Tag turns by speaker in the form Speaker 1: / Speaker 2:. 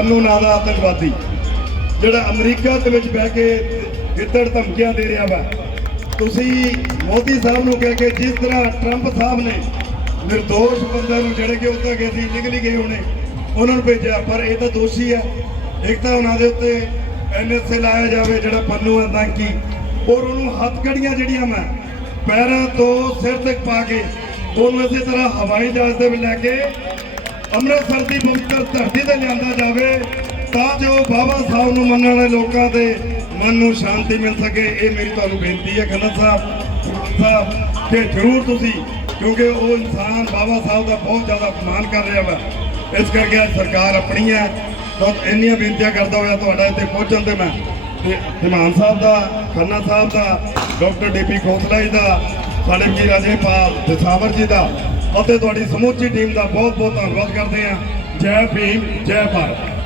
Speaker 1: ਪੰਨੂ ਨਾਂ ਦਾ ਆਤੰਕਵਾਦੀ, ਜਿਹੜਾ ਅਮਰੀਕਾ ਦੇ ਵਿੱਚ ਬਹਿ ਕੇ ਗਿੱਦੜ ਧਮਕੀਆਂ ਦੇ ਰਿਹਾ ਵਾ। ਤੁਸੀਂ ਮੋਦੀ ਸਾਹਿਬ ਨੂੰ ਕਹਿ ਕੇ ਜਿਸ ਤਰ੍ਹਾਂ ਟਰੰਪ ਸਾਹਿਬ ਨੇ ਨਿਰਦੋਸ਼ ਬੰਦਿਆਂ ਨੂੰ ਜਿਹੜੇ ਕਿ ਉੱਤੇ ਗਏ ਸੀ, ਨਿਕਲ ਗਏ ਹੋਣੇ, ਉਹਨਾਂ ਨੂੰ ਭੇਜਿਆ। ਪਰ ਇਹ ਤਾਂ ਦੋਸ਼ੀ ਹੈ ਇੱਕ ਤਾਂ ਉਹਨਾਂ ਦੇ ਉੱਤੇ ਐਨਐਸਏ ਲਾਇਆ ਜਾਵੇ, ਜਿਹੜਾ ਪੰਨੂ ਆਤੰਕੀ ਔਰ ਉਹਨੂੰ ਹੱਥਕੜੀਆਂ ਜਿਹੜੀਆਂ ਮੈਂ ਪੈਰਾਂ ਤੋਂ ਸਿਰ ਤੱਕ ਪਾ ਕੇ ਉਹਨੂੰ ਇਸੇ ਤਰ੍ਹਾਂ ਹਵਾਈ ਜਹਾਜ਼ ਦੇ ਵਿੱਚ ਲੈ ਕੇ ਅੰਮ੍ਰਿਤਸਰ ਦੀ ਪਵਿੱਤਰ ਧਰਤੀ ਤੇ ਲਿਆਂਦਾ ਜਾਵੇ, ਤਾਂ ਜੋ ਬਾਬਾ ਸਾਹਿਬ ਨੂੰ ਮੰਨਣ ਵਾਲੇ ਲੋਕਾਂ ਦੇ ਮਨ ਨੂੰ ਸ਼ਾਂਤੀ ਮਿਲ ਸਕੇ। ਇਹ ਮੇਰੀ ਤੁਹਾਨੂੰ ਬੇਨਤੀ ਹੈ ਖੰਨਾ ਸਾਹਿਬ ਸਾਹਿਬ, ਕਿ ਜ਼ਰੂਰ ਤੁਸੀਂ, ਕਿਉਂਕਿ ਉਹ ਇਨਸਾਨ ਬਾਬਾ ਸਾਹਿਬ ਦਾ ਬਹੁਤ ਜ਼ਿਆਦਾ ਅਪਮਾਨ ਕਰ ਰਿਹਾ ਵਾ। ਇਸ ਕਰਕੇ ਅੱਜ ਸਰਕਾਰ ਆਪਣੀ ਹੈ। ਤਾਂ ਇੰਨੀਆਂ ਬੇਨਤੀਆਂ ਕਰਦਾ ਹੋਇਆ ਤੁਹਾਡਾ ਇੱਥੇ ਪਹੁੰਚਣ ਤੇ ਮੈਂ। ਤੇ ਧਮਾਨ ਸਾਹਿਬ ਦਾ, ਖੰਨਾ ਸਾਹਿਬ ਦਾ, ਡਾਕਟਰ ਡੀਪੀ ਖੋਸਲਾ ਜੀ ਦਾ, ਸਾਡੇ ਵੀਰ ਰਾਜੇਪਾਲ ਦਸਾਵਰ ਜੀ ਦਾ। ਅਤੇ ਤੁਹਾਡੀ ਸਮੁੱਚੀ ਟੀਮ ਦਾ ਬਹੁਤ ਬਹੁਤ ਧੰਨਵਾਦ ਕਰਦੇ ਹਾਂ। ਜੈ ਭੀਮ ਜੈ ਭਾਰਤ।